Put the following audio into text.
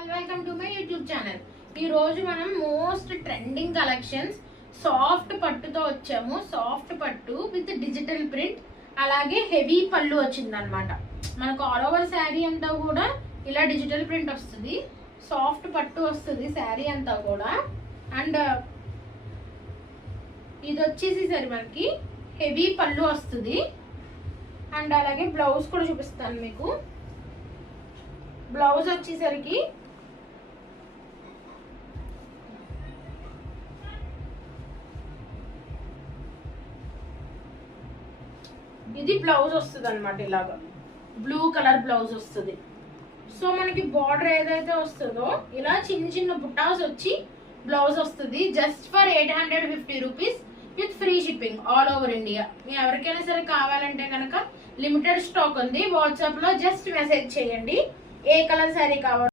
All welcome to my YouTube channel. ఈ రోజు మనం మోస్ట్ ట్రెండింగ్ కలెక్షన్స్ సాఫ్ట్ పట్టుతో వచ్చాము. సాఫ్ట్ పట్టు విత్ డిజిటల్ ప్రింట్, అలాగే హెవీ పళ్ళు వచ్చిందనమాట. మనకు ఆల్ ఓవర్ శారీ అంతా కూడా ఇలా డిజిటల్ ప్రింట్ వస్తుంది, సాఫ్ట్ పట్టు వస్తుంది శారీ అంతా కూడా. అండ్ ఇది వచ్చేసి సరి మనకి హెవీ పళ్ళు వస్తుంది. అండ్ అలాగే బ్లౌజ్ కూడా చూపిస్తాను మీకు. బ్లౌజ్ వచ్చేసరికి ఇది బ్లౌజ్ వస్తుంది అనమాట, ఇలాగా బ్లూ కలర్ బ్లౌజ్ వస్తుంది. సో మనకి బార్డర్ ఏదైతే వస్తుందో ఇలా చిన్న చిన్న బుట్టాస్ వచ్చి బ్లౌజ్ వస్తుంది. Just for 850 rupees with free shipping all over India. మీ ఎవరికైనా సరే కావాలంటే కనుక లిమిటెడ్ స్టాక్ ఉంది. వాట్సాప్ లో జస్ట్ మెసేజ్ చేయండి ఏ కలర్ శారీ కావాలో.